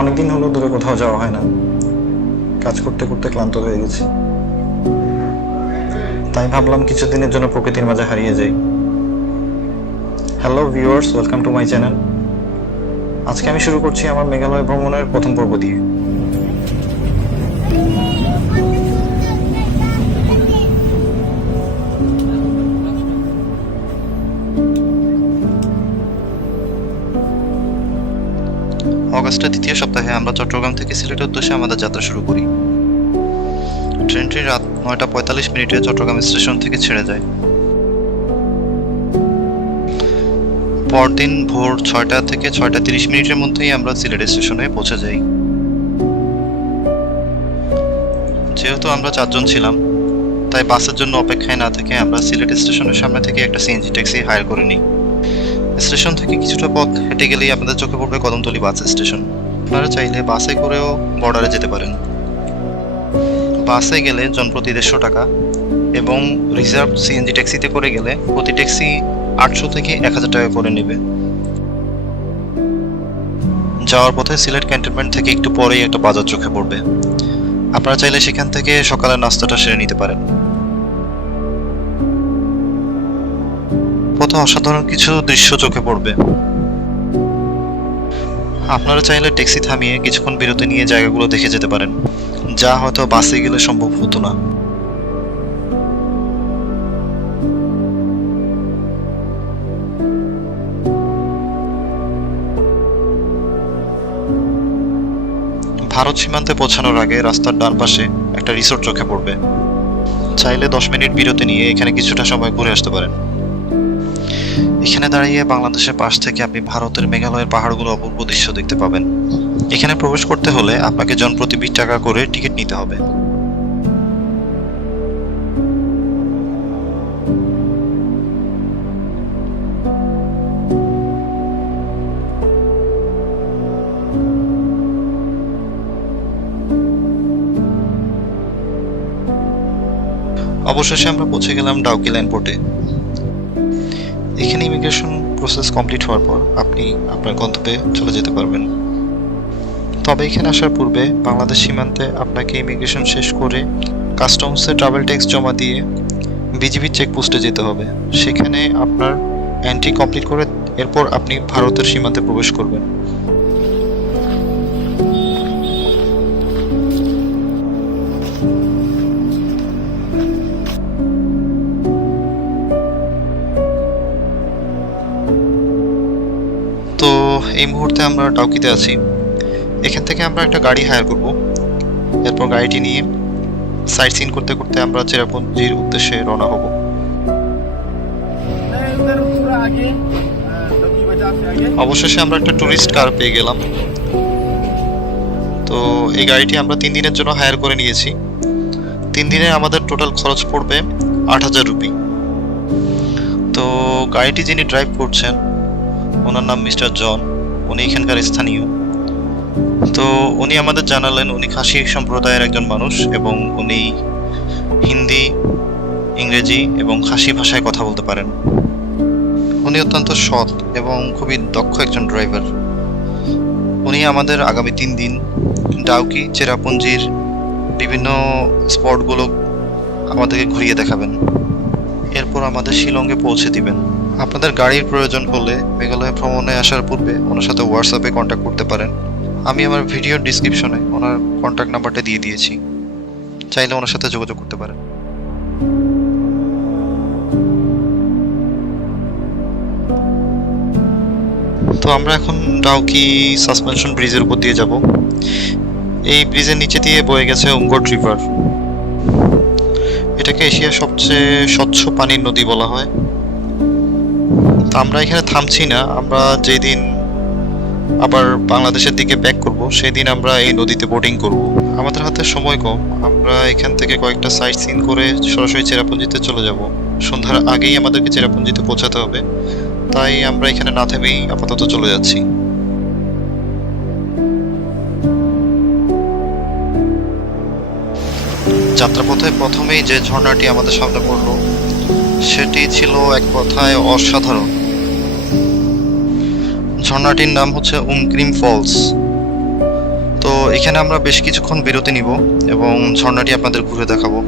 অনেকদিন হলো দূরে কোথাও যাওয়া হয় না, কাজ করতে করতে ক্লান্ত হয়ে গেছি। তাই ভাবলাম কিছুদিনের জন্য প্রকৃতির মাঝে হারিয়ে যাই। Hello viewers, welcome to my channel. আজকে আমি শুরু করছি আমার মেঘালয় ভ্রমণের প্রথম পর্ব দিয়ে। অগাস্টের দ্বিতীয় সপ্তাহে আমরা চট্টগ্রাম থেকে সিলেটের উদ্দেশ্যে আমাদের যাত্রা শুরু করি। ট্রেনটি রাত 9:45 চট্টগ্রাম স্টেশন থেকে ছেড়ে যায়। পরদিন ভোর 6টা থেকে 6:30 মধ্যেই আমরা সিলেট স্টেশনে পৌঁছে যাই। যেহেতু আমরা 4 জন ছিলাম, তাই বাসের জন্য অপেক্ষায় না থেকে আমরা সিলেট স্টেশনের সামনে থেকে একটা সিএনজি ট্যাক্সি হায়ার করে নিই। স্টেশন থেকে কিছুটা পথ হেঁটে গেলেই আপনাদের চোখে পড়বে কদমতলী বাস স্টেশন। আপনারা চাইলে বাসে করেও বর্ডারে যেতে পারেন। বাসে গেলে জনপ্রতি 150 টাকা এবং রিজার্ভ সিএনজি ট্যাক্সিতে করে গেলে প্রতি ট্যাক্সি 800 থেকে 1000 টাকা করে নেবে। যাওয়ার পথে সিলেট ক্যান্টনমেন্ট থেকে একটু পরেই একটা বাজার চোখে পড়বে। আপনারা চাইলে সেখান থেকে সকালের নাস্তাটা সেরে নিতে পারেন। পথে অসাধারণ কিছু দৃশ্য চোখে পড়বে। আপনারা চাইলে ট্যাক্সি থামিয়ে কিছুক্ষণ বিরতি নিয়ে জায়গাগুলো দেখে যেতে পারেন, যা হয়তো বাসে গেলে সম্ভব হতো না। ভারত সীমান্তে পৌঁছানোর আগে রাস্তার ডান পাশে একটা রিসোর্ট চোখে পড়বে। চাইলে 10 মিনিট বিরতি নিয়ে এখানে কিছুটা সময় ঘুরে আসতে পারেন। এখানে দাঁড়িয়ে বাংলাদেশের পাশ থেকে আপনি ভারতের মেঘালয়ের পাহাড়গুলো অপূর্ব দৃশ্য দেখতে পাবেন। এখানে প্রবেশ করতে হলে আপনাকে জনপ্রতি 20 টাকা করে টিকিট নিতে হবে। অবশেষে আমরা পৌঁছে গেলাম ডাউকি ল্যান্ড পোর্টে। এখানে ইমিগ্রেশন প্রসেস কমপ্লিট হওয়ার পর আপনি আপনার গন্তব্যে চলে যেতে পারবেন। তবে এখানে আসার পূর্বে বাংলাদেশ সীমান্তে আপনাকে ইমিগ্রেশন শেষ করে কাস্টমসে ট্রাভেল ট্যাক্স জমা দিয়ে বিজিবি চেকপোস্টে যেতে হবে। সেখানে আপনার এন্ট্রি কমপ্লিট করে এরপর আপনি ভারতের সীমান্তে প্রবেশ করবেন। তো এই মুহূর্তে আমরা ডাউকিতে আছি। এখান থেকে আমরা একটা গাড়ি হায়ার করব। এরপর গাড়িটি নিয়ে সাইট সিন করতে করতে আমরা চেরাপুঞ্জির উদ্দেশ্যে রওনা হব। অবশেষে আমরা একটা টুরিস্ট কার পেয়ে গেলাম। তো এই গাড়িটি আমরা 3 দিনের জন্য হায়ার করে নিয়েছি। 3 দিনে আমাদের টোটাল খরচ পড়বে 8000 রুপি। তো গাড়িটি যিনি ড্রাইভ করছেন ওনার নাম মিস্টার জন। উনি এখানকার স্থানীয়। তো উনি আমাদের জানালেন উনি খাসি সম্প্রদায়ের একজন মানুষ এবং উনি হিন্দি, ইংরেজি এবং খাসি ভাষায় কথা বলতে পারেন। উনি অত্যন্ত সৎ এবং খুবই দক্ষ একজন ড্রাইভার। উনি আমাদের আগামী 3 দিন ডাউকি, চেরাপুঞ্জির বিভিন্ন স্পটগুলো আমাদেরকে ঘুরিয়ে দেখাবেন। এরপর আমাদের শিলংয়ে পৌঁছে দিবেন। আপনাদের গাড়ির প্রয়োজন হলে মেঘালয় ভ্রমণে আসার পূর্বে ওনার সাথে হোয়াটসঅ্যাপে কন্ট্যাক্ট করতে পারেন। আমি আমার ভিডিওর ডিসক্রিপশনে ওনার কন্ট্যাক্ট নাম্বারটা দিয়ে দিয়েছি, চাইলে ওনার সাথে যোগাযোগ করতে পারেন। তো আমরা এখন ডাউকি সাসপেনশন ব্রিজের উপর দিয়ে যাব। এই ব্রিজের নিচে দিয়ে বয়ে গেছে উমগট রিভার। এটাকে এশিয়ার সবচেয়ে স্বচ্ছ পানির নদী বলা হয়। তো আমরা এখানে থামছি না। আমরা যেদিন আবার বাংলাদেশের দিকে ব্যাক করব সেই দিন আমরা এই নদীতে বোটিং করব। আমাদের হাতে সময় কম। আমরা এখান থেকে কয়েকটা সাইট সিন করে সরাসরি চেরাপুঞ্জিতে চলে যাব। সন্ধ্যার আগেই আমাদেরকে চেরাপুঞ্জিতে পৌঁছাতে হবে, তাই আমরা এখানে না থেমেই আপাতত চলে যাচ্ছি। যাত্রাপথে প্রথমেই যে ঝর্ণাটি আমাদের সামনে পড়লো সেটি ছিল এক কথায় অসাধারণ। ঝর্ণাটির নাম হচ্ছে উমক্রিম ফলস। এখানে আমরা বেশ কিছুক্ষণ বিরতি নিব এবং ঝর্ণাটি আপনাদের ঘুরে দেখাবো।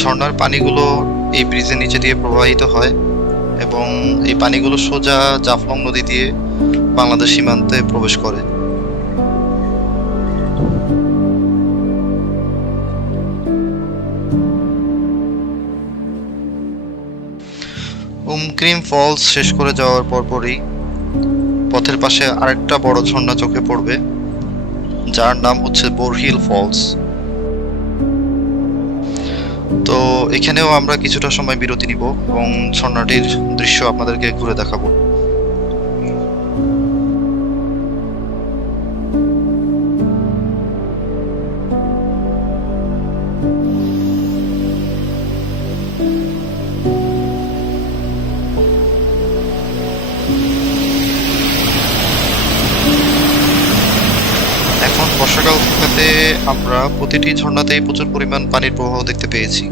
ঝর্ণার পানিগুলো এই ব্রিজের নিচে দিয়ে প্রবাহিত হয় এবং এই পানিগুলো সোজা জাফলং নদী দিয়ে বাংলাদেশ সীমান্তে প্রবেশ করে। উমক্রিম ফলস শেষ করে যাওয়ার পরপরই পথের পাশে আরেকটা বড় ঝর্ণা চোখে পড়বে, যার নাম হচ্ছে বোরহিল ফলস। তো এখানেও আমরা কিছুটা সময় বিরতি নিব এবং ঝর্ণাটির দৃশ্য আপনাদেরকে ঘুরে দেখাবো। এখন বর্ষাকাল থাকাতে আমরা প্রতিটি ঝর্ণাতেই প্রচুর পরিমাণ পানির প্রবাহ দেখতে পেয়েছি।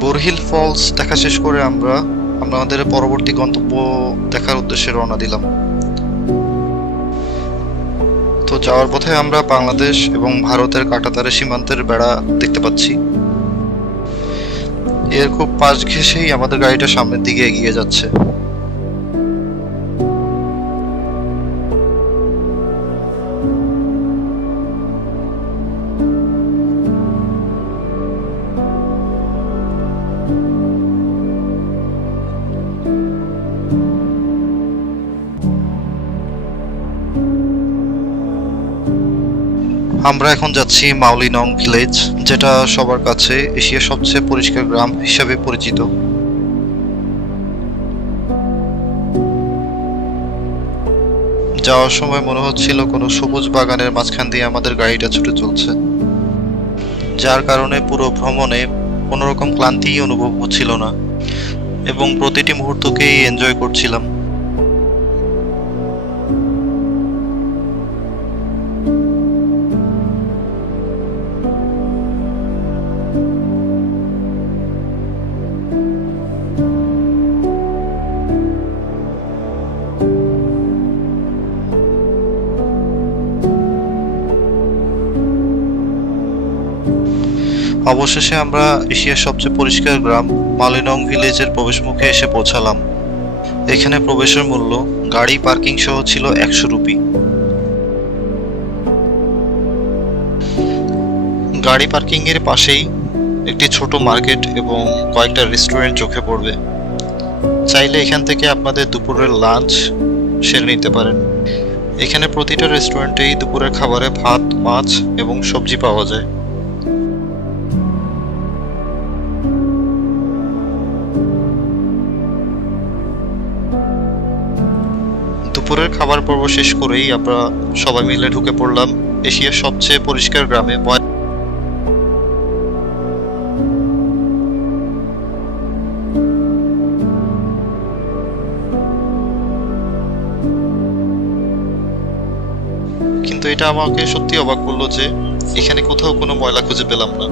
বোরহিল ফলস দেখা শেষ করে আমরা আমাদের পরবর্তী গন্তব্য দেখার উদ্দেশ্যে রওনা দিলাম। তো যাওয়ার পথে আমরা বাংলাদেশ এবং ভারতের কাঁটাতারের সীমান্তের বেড়া দেখতে পাচ্ছি। এর খুব পাশ ঘেঁষেই আমাদের গাড়িটা সামনের দিকে এগিয়ে যাচ্ছে। আমরা এখন যাচ্ছি মাউলিনং ভিলেজ, যেটা সবার কাছে এশিয়ার সবচেয়ে পরিষ্কার গ্রাম হিসাবে পরিচিত। যাওয়ার সময় মনে হচ্ছিল কোনো সবুজ বাগানের মাঝখান দিয়ে আমাদের গাড়িটা ছুটে চলছে, যার কারণে পুরো ভ্রমণে কোনো রকম ক্লান্তিই অনুভব হচ্ছিল না এবং প্রতিটি মুহূর্তকেই এনজয় করছিলাম। অবশেষে আমরা এশিয়ার সবচেয়ে পরিষ্কার গ্রাম মালিনং ভিলেজের প্রবেশমুখে এসে পৌঁছালাম। এখানে প্রবেশের মূল্য গাড়ি পার্কিং সহ ছিল 100 রুপি। গাড়ি পার্কিং এর পাশেই একটি ছোট মার্কেট এবং কয়েকটা রেস্টুরেন্ট চোখে পড়বে। চাইলে এখান থেকে আপনাদের দুপুরের লাঞ্চ সেরে নিতে পারেন। এখানে প্রতিটা রেস্টুরেন্টেই দুপুরের খাবারে ভাত, মাছ এবং সবজি পাওয়া যায়। দুপুরের খাবার পর্ব শেষ করেই আমরা সবাই মিলে ঢুকে পড়লাম এশিয়ার সবচেয়ে পরিষ্কার গ্রামে। তো এটা আমাকে সত্যি অবাক করলো যে এখানে কোথাও কোনো ময়লা খুঁজে পেলাম না।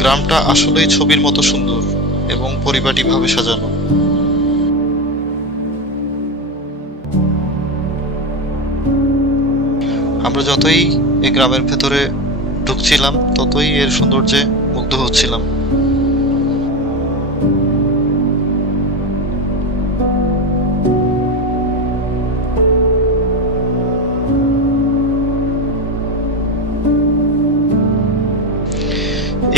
গ্রামটা আসলেই ছবির মতো সুন্দর এবং পরিপাটিভাবে সাজানো। আমরা যতই এই গ্রামের ভেতরে ঢুকছিলাম ততই এর সৌন্দর্যে মুগ্ধ হচ্ছিলাম।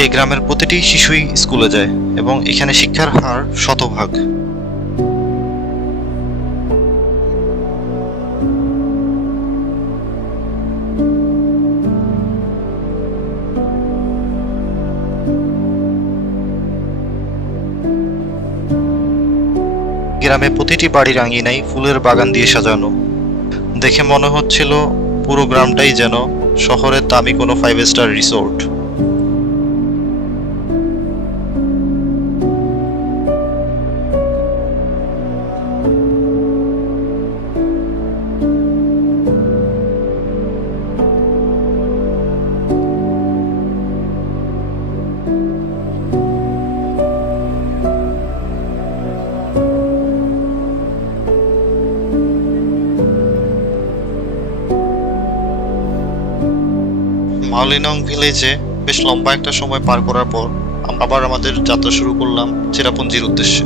এই গ্রামের প্রতিটি শিশুই স্কুলে যায় এবং এখানে শিক্ষার হার শতভাগ। গ্রামে প্রতিটি বাড়ির আঙিনায় ফুলের বাগান দিয়ে সাজানো। দেখে মনে হচ্ছিল পুরো গ্রামটাই যেন শহরের দামি কোনো 5 স্টার রিসোর্ট। মাওলিনং ভিলেজে বেশ লম্বা একটা সময় পার করার পর আবার আমাদের যাত্রা শুরু করলাম চেরাপুঞ্জির উদ্দেশ্যে।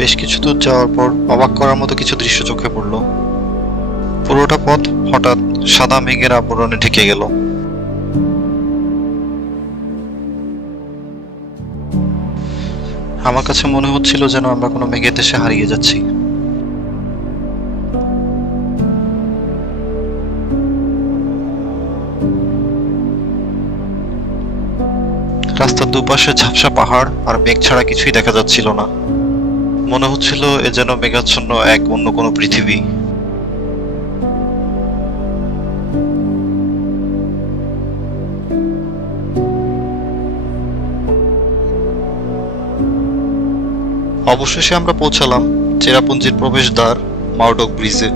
বেশ কিছু দূর যাওয়ার পর অবাক করার মতো কিছু দৃশ্য চোখে পড়ল। পুরোটা পথ হঠাৎ সাদা মেঘের আবরণে ঢেকে গেল। আমার কাছে মনে হচ্ছিল যেন আমরা কোনো মেঘের দেশে হারিয়ে যাচ্ছি। রাস্তার দুপাশে ঝাপসা পাহাড় আর মেঘ ছাড়া কিছুই দেখা যাচ্ছিল না। মনে হচ্ছিল এ যেন মেঘাচ্ছন্ন এক অন্য কোনো পৃথিবী। অবশেষে আমরা পৌঁছালাম চেরাপুঞ্জির প্রবেশদ্বার মাওডক ব্রিজে।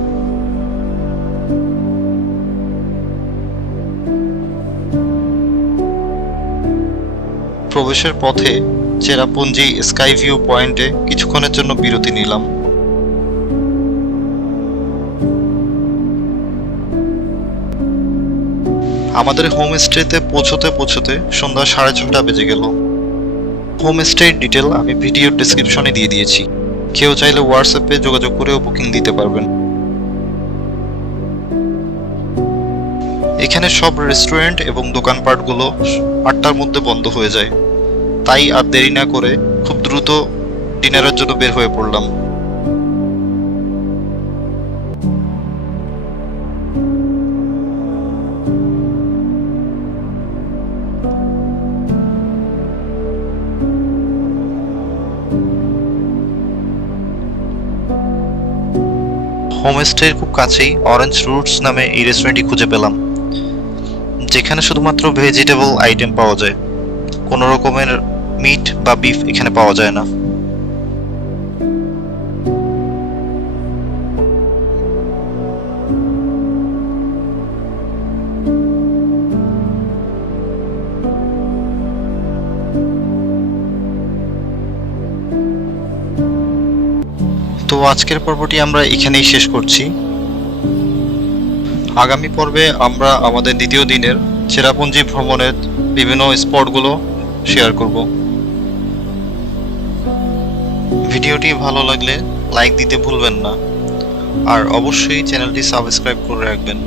প্রবেশের পথে চেরাপুঞ্জি স্কাই ভিউ পয়েন্টে কিছুক্ষণের জন্য বিরতি নিলাম। আমাদের হোমস্টেতে পৌঁছতে সন্ধ্যা 6:30 বেজে গেল। হোমস্টের ডিটেল আমি ভিডিও ডেসক্রিপশনে দিয়ে দিয়েছি, কেউ চাইলে হোয়াটসঅ্যাপে যোগাযোগ করেও বুকিং দিতে পারবেন। এখানে সব রেস্টুরেন্ট এবং দোকানপাটগুলো 8টার মধ্যে বন্ধ হয়ে যায়, তাই আর দেরি না করে খুব দ্রুত ডিনারের জন্য বের হয়ে পড়লাম। হোমস্টের খুব কাছেই অরেঞ্জ রুটস নামে এই রেস্টুরেন্টটি খুঁজে পেলাম, যেখানে শুধুমাত্র ভেজিটেবল আইটেম পাওয়া যায়, কোনো রকমের মিট বা বিফ এখানে পাওয়া যায় না। তো আজকের পর্বটি আমরা এখানেই শেষ করছি। আগামী পর্বে আমরা আমাদের দ্বিতীয় দিনের চেরাপুঞ্জি ভ্রমণের বিভিন্ন স্পটগুলো শেয়ার করব। ভিডিওটি ভালো লাগলে লাইক দিতে ভুলবেন না, আর অবশ্যই চ্যানেলটি সাবস্ক্রাইব করে রাখবেন।